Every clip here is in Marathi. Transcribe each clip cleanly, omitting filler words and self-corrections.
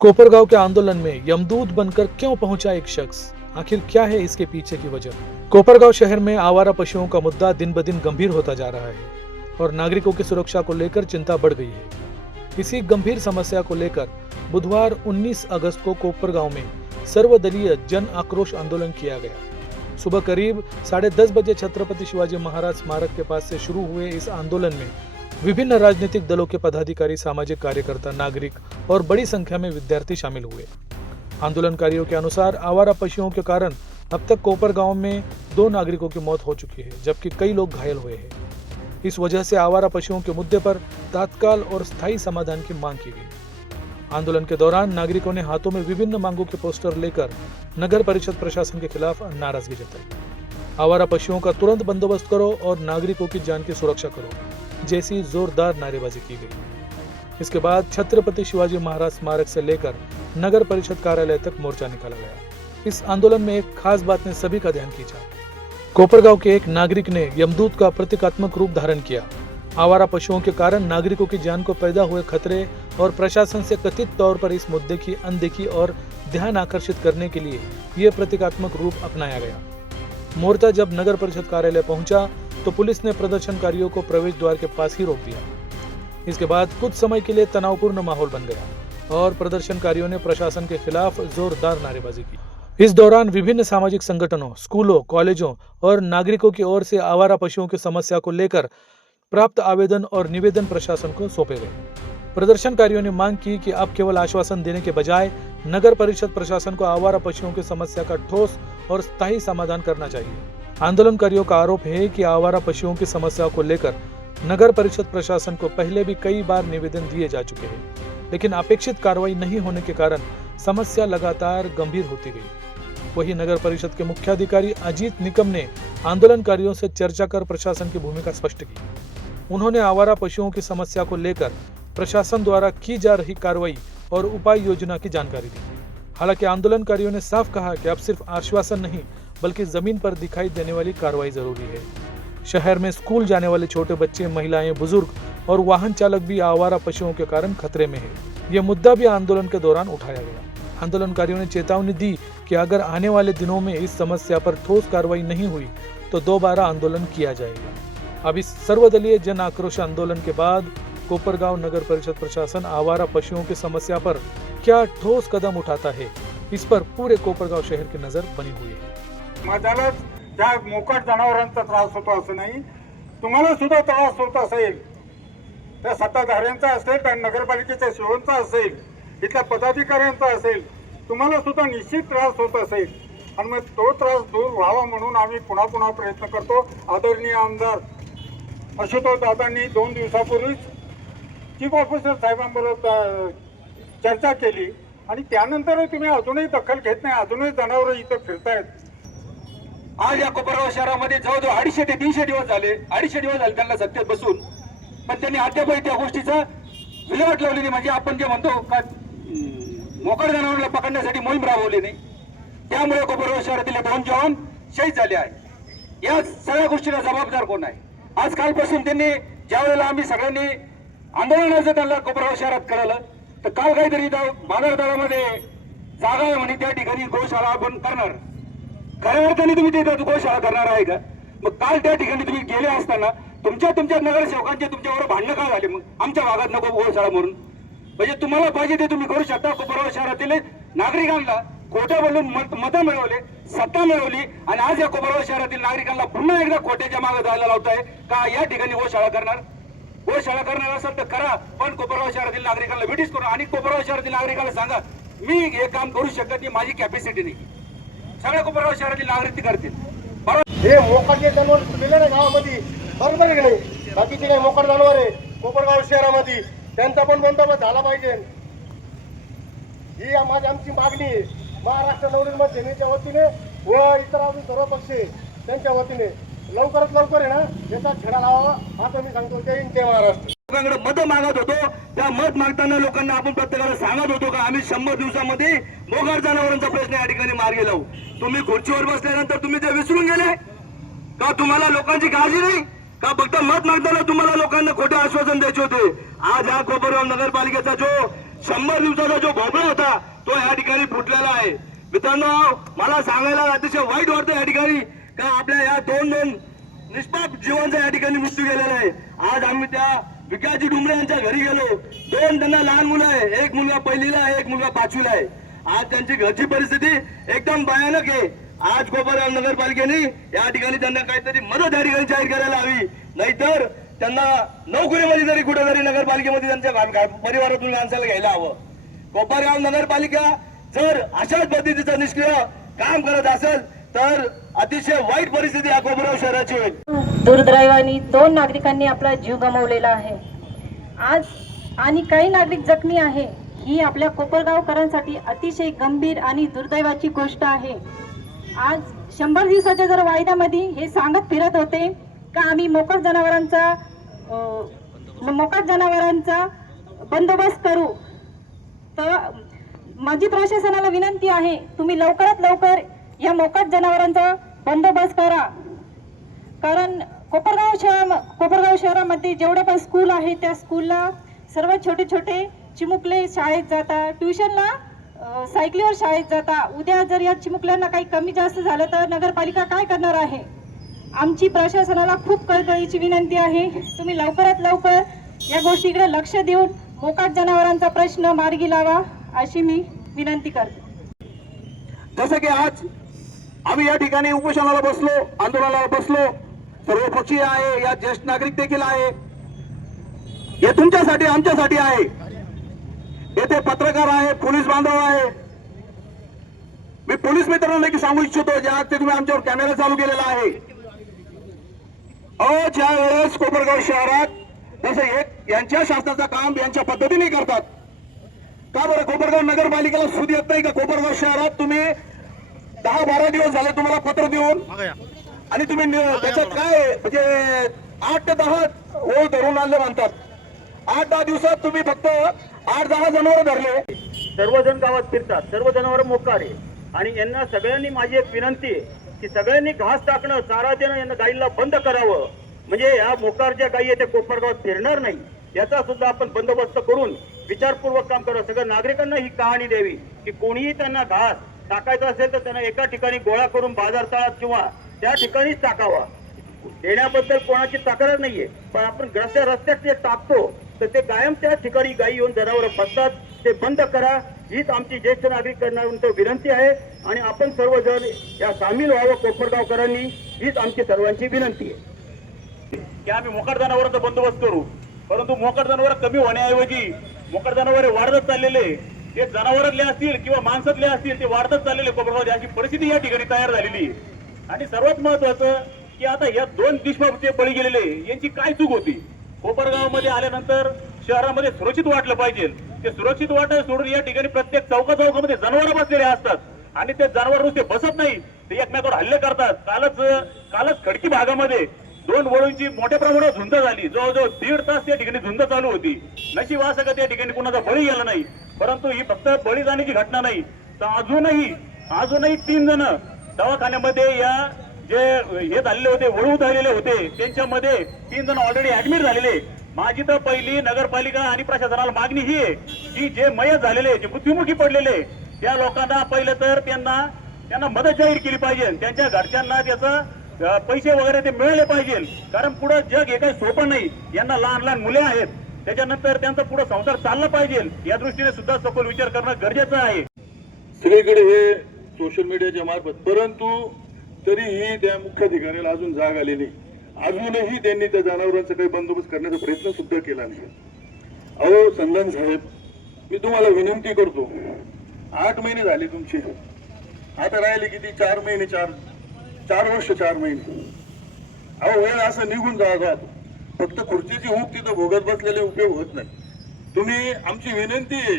कोपरगांव के आंदोलन में यमदूत बनकर क्यों पहुंचा एक शख्स, आखिर क्या है इसके पीछे की वजह। कोपरगांव शहर में आवारा पशुओं का मुद्दा दिन ब दिन गंभीर होता जा रहा है और नागरिकों की सुरक्षा को लेकर चिंता बढ़ गई है। इसी गंभीर समस्या को लेकर बुधवार 19 अगस्त को कोपरगांव में सर्वदलीय जन आक्रोश आंदोलन किया गया। सुबह करीब 10:30 बजे छत्रपति शिवाजी महाराज स्मारक के पास से शुरू हुए इस आंदोलन में विभिन्न राजनीतिक दलों के पदाधिकारी, सामाजिक कार्यकर्ता, नागरिक और बड़ी संख्या में विद्यार्थी शामिल हुए। आंदोलनकारियों के अनुसार आवारा पशुओं के कारण अब तक कोपरगांव में 2 नागरिकों की मौत हो चुकी है, जबकि कई लोग घायल हुए हैं। इस वजह से आवारा पशुओं के मुद्दे पर तत्काल और स्थायी समाधान की मांग की गई। आंदोलन के दौरान नागरिकों ने हाथों में विभिन्न मांगों के पोस्टर लेकर नगर परिषद प्रशासन के खिलाफ नाराजगी जताई। आवारा पशुओं का तुरंत बंदोबस्त करो और नागरिकों की जान की सुरक्षा करो जैसी जोरदार नारेबाजी की गई। इसके बाद छत्रपति शिवाजी महाराज स्मारक से लेकर नगर परिषद कार्यालय तक मोर्चा निकाला गया। इस आंदोलन में एक खास बात ने सभी का ध्यान खींचा। कोपरगांव के एक नागरिक ने यमदूत का प्रतीकात्मक रूप धारण किया। आवारा पशुओं के कारण नागरिकों की जान को पैदा हुए खतरे और प्रशासन से कथित तौर पर इस मुद्दे की अनदेखी और ध्यान आकर्षित करने के लिए ये प्रतीकात्मक रूप अपनाया गया। मोर्चा जब नगर परिषद कार्यालय पहुंचा तो पुलिस ने प्रदर्शनकारियों को प्रवेश द्वार के पास ही रोक दिया। इसके बाद कुछ समय के लिए तनावपूर्ण माहौल बन गया और प्रदर्शनकारियों ने प्रशासन के खिलाफ जोरदार नारेबाजी की। इस दौरान विभिन्न सामाजिक संगठनों, स्कूलों, कॉलेजों और नागरिकों की ओर से आवारा पशुओं की समस्या को लेकर प्राप्त आवेदन और निवेदन प्रशासन को सौंपे गए। प्रदर्शनकारियों ने मांग की कि अब केवल आश्वासन देने के बजाय नगर परिषद प्रशासन को आवारा पशुओं की समस्या का ठोस और स्थायी समाधान करना चाहिए। आंदोलनकारियों का आरोप है कि आवारा पशुओं की समस्या को लेकर नगर परिषद प्रशासन को पहले भी कई बार निवेदन दिए जा चुके हैं, लेकिन अपेक्षित कार्रवाई नहीं होने के कारण समस्या लगातार गंभीर होती गई। वहीं नगर परिषद के मुख्याधिकारी अजीत निकम ने आंदोलनकारियों से चर्चा कर प्रशासन की भूमिका स्पष्ट की। उन्होंने आवारा पशुओं की समस्या को लेकर प्रशासन द्वारा की जा रही कार्रवाई और उपाय योजना की जानकारी दी। हालांकि आंदोलनकारियों ने साफ कहा कि अब सिर्फ आश्वासन नहीं बल्कि जमीन पर दिखाई देने वाली कार्रवाई जरूरी है। शहर में स्कूल जाने वाले छोटे बच्चे, महिलाएं, बुजुर्ग और वाहन चालक भी आवारा पशुओं के कारण खतरे में है। यह मुद्दा भी आंदोलन के दौरान उठाया गया। आंदोलनकारियों ने चेतावनी दी कि अगर आने वाले दिनों में इस समस्या पर ठोस कार्रवाई नहीं हुई तो दोबारा आंदोलन किया जाएगा। अब इस सर्वदलीय जन आक्रोश आंदोलन के बाद कोपरगांव नगर परिषद प्रशासन आवारा पशुओं की समस्या पर क्या ठोस कदम उठाता है, इस पर पूरे कोपरगांव शहर की नजर बनी हुई है। माझ्याला त्या मोकाट जनावरांचा त्रास होतो असं नाही, तुम्हाला सुद्धा त्रास होत असेल, त्या सत्ताधाऱ्यांचा असेल, त्या नगरपालिकेच्या सेवकांचा असेल, इथल्या पदाधिकाऱ्यांचा असेल, तुम्हाला सुद्धा निश्चित त्रास होत असेल आणि मग तो त्रास दूर व्हावा म्हणून आम्ही पुन्हा पुन्हा प्रयत्न करतो। आदरणीय आमदार आशुतोष दादांनी 2 दिवसापूर्वीच चीफ ऑफिसर साहेबांबरोबर चर्चा केली आणि त्यानंतर तुम्ही अजूनही दखल घेत नाही, अजूनही जनावरं इथं फिरतायत। आज या कोपरगाव शहरामध्ये जवळजवळ 250 ते 300 दिवस झाले त्यांना सत्तेत बसून, पण त्यांनी अद्यापही त्या गोष्टीचा विल्हेवाट लावलेली, म्हणजे आपण जे म्हणतो का मोकाट जनावरांना पकडण्यासाठी मोहीम राबवली नाही। त्यामुळे कोपरगाव शहरातील 2 जवान शहीद झाले आहे। या सगळ्या गोष्टीला जबाबदार कोण आहे? आज कालपासून त्यांनी ज्या वेळेला आम्ही सगळ्यांनी आंदोलनाचं त्यांना कोपरगाव शहरात कळलं, तर काल काहीतरी बाजारतळामध्ये जागा आहे म्हणे, त्या ठिकाणी गौशाळा आपण करणार। खऱ्या अर्थाने तुम्ही तिथे गोशाळा करणार आहे का? मग काल त्या ठिकाणी तुम्ही गेले असताना तुमच्या नगरसेवकांचे तुमच्यावर भांडणं का झाले? मग आमच्या भागात नको गोशाळा म्हणून, म्हणजे तुम्हाला पाहिजे ते तुम्ही करू शकता। कोपरगाव शहरातील नागरिकांना खोटे बोलून मतं मिळवले, सत्ता मिळवली आणि आज या कोपरगाव शहरातील नागरिकांना पुन्हा एकदा खोट्याच्या मागे जायला लावताय का या ठिकाणी गोशाळा करणार असेल तर करा, पण कोपरगाव शहरातील नागरिकांना भेटीस करू आणि कोपरगाव शहरातील नागरिकांना सांगा मी हे काम करू शकत नाही, माझी कॅपॅसिटी नाही। सगळ्या कोपरगाव शहरातील नागरिक ते करतील। हे मोकाट जनावर सुटलेले ना गावामध्ये, बरोबर आहे की नाही? बाकीचे काही मोकाट जनावर आहे कोपरगाव शहरामध्ये, त्यांचा पण बंदोबस्त झाला पाहिजे। ही आमची मागणी आहे महाराष्ट्र नवनिर्माण सेनेच्या वतीने व इतर अजून सर्व पक्ष त्यांच्या वतीने लवकरात लवकर आहे ना याचा छडा लावावा असं मी सांगतो। जय हिंद, जय महाराष्ट्र। लोकांकडे मत मागत होतो, त्या मत मागताना लोकांना आपण प्रत्येकाला सांगत होतो का आम्ही 100 दिवसामध्ये मोकाट जनावरांचा प्रश्न या ठिकाणी मार्गी लावू। तुम्ही खुर्चीवर बसल्यानंतर तुम्ही ते विसरून गेले का? तुम्हाला लोकांची काळजी नाही का? फक्त मत मागताना तुम्हाला लोकांना खोटे आश्वासन द्यायचे होते। आज हा कोपरगाव नगरपालिकेचा जो 100 दिवसाचा जो भोपळा होता तो या ठिकाणी फुटलेला आहे. मित्रांनो, मला सांगायला अतिशय वाईट वाटतं या ठिकाणी का आपल्या या दोन निष्पाप जीवांचा या ठिकाणी मृत्यू गेलेला आहे. आज आम्ही त्या विकासजी डुमरे यांच्या घरी गेलो. 2 त्यांना लहान मुलं आहे, एक मुलगा 1लीला आहे, एक मुलगा 5वीला आहे. आज त्यांची घरची परिस्थिती एकदम भयानक आहे. आज कोपरगाव नगरपालिकेने या ठिकाणी त्यांना काहीतरी मदत या ठिकाणी जाहीर करायला हवी, नाहीतर त्यांना नोकरीमध्ये तरी कुठेतरी नगरपालिकेमध्ये त्यांच्या परिवारातून माणसाला घ्यायला हवं. कोपरगाव नगरपालिका जर अशाच पद्धतीचं निष्क्रिय काम करत असेल तर अतिशय वाईट परिस्थिती या कोपरगाव शहराची होईल. दुर्दैवाने 2 नागरिकांनी आपला जीव गमावलेला आहे आज आणि काही नागरिक जखमी आहे. ही आपल्या कोपरगावकरांसाठी अतिशय गंभीर आणि दुर्दैवाची गोष्ट आहे. आज 100 दिवसाच्या जर वायद्यामध्ये हे सांगत फिरत होते का आम्ही मोकाट जनावरांचा बंदोबस्त करू, तर माझी प्रशासनाला विनंती आहे तुम्ही लवकरात लवकर या मोकाट जनावरांचा बंदोबस्त करा. कारण कोपरगाव शहरामध्ये जेवढे पण स्कूल आहे त्या स्कूलला सर्व छोटे छोटे चिमुकले शाळेत जातात, ट्युशनला सायकलीवर शाळेत जातात. उद्या जर या चिमुकल्यांना काही कमी जास्त झालं तर नगरपालिका काय करणार आहे. आमची प्रशासनाला खूप कळकळीची विनंती आहे तुम्ही लवकरात लवकर या गोष्टीकडे लक्ष देऊन मोकाट जनावरांचा प्रश्न मार्गी लावा अशी मी विनंती करते. जसं की आज आम्ही या ठिकाणी उपोषणाला बसलो, आंदोलनाला बसलो, सर्वपक्षीय आहे, या ज्येष्ठ नागरिक देखील आहे, हे तुमच्यासाठी आमच्यासाठी आहे. येथे पत्रकार आहे, पोलीस बांधव आहे. मी पोलीस मित्रांना सांगू इच्छितो ज्या ते तुम्ही आमच्यावर कॅमेरा चालू केलेला आहे. ज्या वेळेस कोपरगाव शहरात जसं एक यांच्या शासनाचं काम यांच्या पद्धतीने करतात, का बरं कोपरगाव नगरपालिकेला सूद येत नाही का? कोपरगाव शहरात तुम्ही 10-12 दिवस झाले तुम्हाला पत्र देऊन आणि तुम्ही त्याच्यात काय म्हणजे 8 ते 10 ओळ धरून आणले म्हणतात. 8-10 दिवसात तुम्ही फक्त 8-10 जनावर धरले. सर्वजण गावात फिरतात, सर्व जनावर मोकार आहे आणि यांना सगळ्यांनी माझी एक विनंती आहे की सगळ्यांनी घास टाकणं, चारा देणं यांना गाईला बंद करावं. म्हणजे या मोकार ज्या गायी आहेत त्या कोपरगावात फिरणार नाही याचा सुद्धा आपण बंदोबस्त करून विचारपूर्वक काम करावं. सगळ्या नागरिकांना ही कहाणी द्यावी की कोणीही त्यांना घास टाकायचा असेल तर त्यांना एका ठिकाणी गोळा करून बाजार तळात किंवा त्या ठिकाणीच टाकावा. देण्याबद्दल कोणाची तक्रार नाहीये, पण आपण रस्त्यात जे टाकतो तर ते कायम त्या ठिकाणी गायी येऊन जनावर फसतात. ते बंद करा हीच आमची ज्येष्ठ नागरिकांना विनंती आहे आणि आपण सर्वजण या सामील व्हावं कोपरगावकरांनी, हीच आमची सर्वांची विनंती आहे की आम्ही मोकाट जनावरांचा बंदोबस्त करू. परंतु मोकाट जनावर कमी होण्याऐवजी मोकाट जनावर वाढतच चाललेले, ते जनावरातले असतील किंवा माणसातले असतील ते वाढतच चाललेले कोपरगावमध्ये, अशी परिस्थिती या ठिकाणी तयार झालेली आहे. आणि सर्वात महत्वाचं की आता या 2 निष्पापचे बळी गेलेले यांची काय चूक होती. कोपरगावमध्ये आल्यानंतर शहरामध्ये सुरक्षित वाटलं पाहिजे. ते सुरक्षित वाटायला सोडून या ठिकाणी प्रत्येक चौकामध्ये जनावर बसलेले असतात आणि ते जनावर नुसते बसत नाही, ते एकमेकावर हल्ले करतात. कालच खडकी भागामध्ये 2 वळूंची मोठ्या प्रमाणात झुंज झाली. जवळजवळ 1.5 तास त्या ठिकाणी झुंज चालू होती. नशीब असं का त्या ठिकाणी कुणाचा बळी गेला नाही. परंतु ही फक्त बळी जाण्याची घटना नाही, तर अजूनही 3 जण दवाखान्यामध्ये या जे हे झालेले होते, वळू झालेले होते, त्यांच्यामध्ये 3 जण ऑलरेडी ऍडमिट झालेले. माझी तर पहिली नगरपालिका आणि प्रशासनाला मागणी ही आहे की जे मयत झालेले, जे मृत्युमुखी पडलेले त्या लोकांना पहिलं तर त्यांना मदत जाहीर केली पाहिजे. त्यांच्या घरच्यांना त्याचं पैसे वगैरे ते मिळाले पाहिजे. कारण पुढे जग हे काही सोपं नाही. यांना लहान मुले आहेत, त्याच्यानंतर त्यांचा पुढे संसार चालला पाहिजे. या दृष्टीने सुद्धा सखोल विचार करणं गरजेचं आहे. सगळीकडे हे सोशल मीडियाच्या मार्फत, परंतु तरीही त्या मुख्य ठिकाणीला अजून जाग आली नाही. अजूनही त्यांनी त्या जनावरांचा काही बंदोबस्त करण्याचा प्रयत्न सुद्धा केला नाही. अहो संदन साहेब, मी तुम्हाला विनंती करतो, 8 महिने झाले तुमचे, आता राहिले किती 4 महिने, 4 वर्ष 4 महिने. अहो वेळ असं निघून जात, फक्त खुर्चीची हूक तिथं भोगत बसलेले उपयोग होत नाही. तुम्ही, आमची विनंती आहे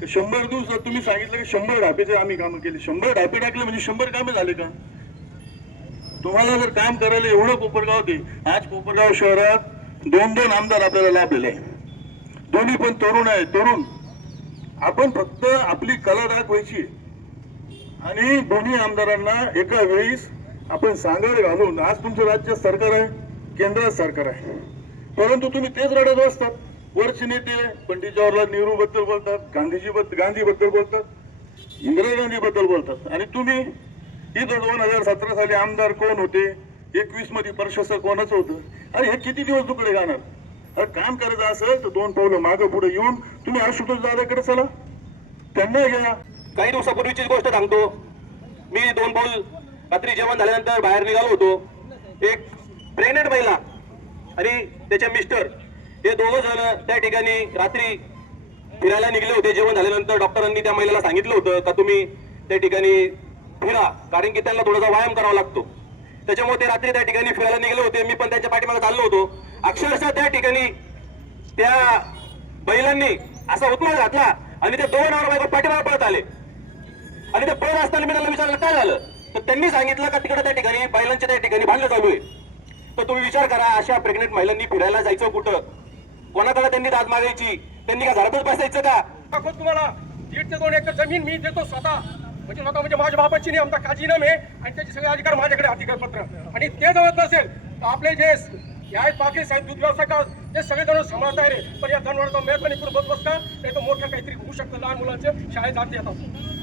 की 100 दिवसात तुम्ही सांगितलं की 100 ढापेचे आम्ही कामं केली. 100 ढापे टाकले म्हणजे 100 कामे झाले का? तुम्हाला जर काम करायला एवढं कोपरगाव दे. आज कोपरगाव शहरात 2 आमदार आपल्याला लाभलेले आहे, दोन्ही पण तरुण आहे. तरुण आपण फक्त आपली कला दाखवायची आणि दोन्ही आमदारांना एका वेळीस आपण सांगड घालून, आज तुमचं राज्य सरकार आहे, केंद्र सरकार आहे, परंतु तुम्ही तेच रडत असतात. वरचे नेते पंडित जवाहरलाल नेहरू बद्दल बोलतात, गांधी बद्दल बोलतात, इंदिरा गांधी बद्दल बोलतात. आणि तुम्ही इथं 2017 साली आमदार कोण होते, 21 मध्ये प्रशासक कोणाचं होतं, अरे हे किती दिवस तुकडे गाणार. अरे काम करायचं असेल तर 2 पावलं मागं पुढे येऊन तुम्ही आशुतोष दादाकडे चला, त्यांना घ्या. काही दिवसापूर्वीचीच गोष्ट सांगतो. मी 2 पाऊल रात्री जेवण झाल्यानंतर बाहेर निघालो होतो. एक प्रेग्नेंट महिला आणि त्याचे मिस्टर हे दोघं जण त्या ठिकाणी रात्री फिरायला निघले होते. जेवण झाल्यानंतर डॉक्टरांनी त्या महिलेला सांगितलं होतं का तुम्ही त्या ठिकाणी फिरा, कारण की त्यांना थोडासा व्यायाम करावा लागतो. त्याच्यामुळे ते रात्री त्या ठिकाणी फिरायला निघले होते. मी पण त्यांच्या पाठीमागे चाललो होतो. अक्षरशः त्या ठिकाणी त्या बैलांनी असा उत्माळ घातला आणि ते 2 नवरा बायको पाठीमागे पळत आले. आणि ते पळत असताना मी त्यांना विचारलं काय झालं, तर त्यांनी सांगितलं का तिकडे त्या ठिकाणी बैलांच्या त्या ठिकाणी भांडण चालू आहे. तर तुम्ही विचार करा, अशा प्रेग्नेंट महिलांनी फिरायला जायचं कुठं, कोणाकडे त्यांनी दाद मागायची, त्यांनी का घरातच बसायचं का. तुम्हाला 1.5 ते 2 एकर जमीन मी देतो स्वतः, म्हणजे माझ्या बापाची नाही, आमचा काजीनाम आहे आणि त्याचे सगळे अधिकार माझ्याकडे, अधिकारपत्र. आणि ते जवळ नसेल तर आपले जे आहेत बाकी साहेब दूध व्यवसाय ते सगळे जण सांभाळत आहे रे. पण या जनावरांचा मेहरबानी करून बस बसता, नाही तर मोठं काहीतरी होऊ शकतं. लहान मुलांचे शाळेत जात येतात.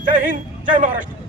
जय हिंद, जय महाराष्ट्र.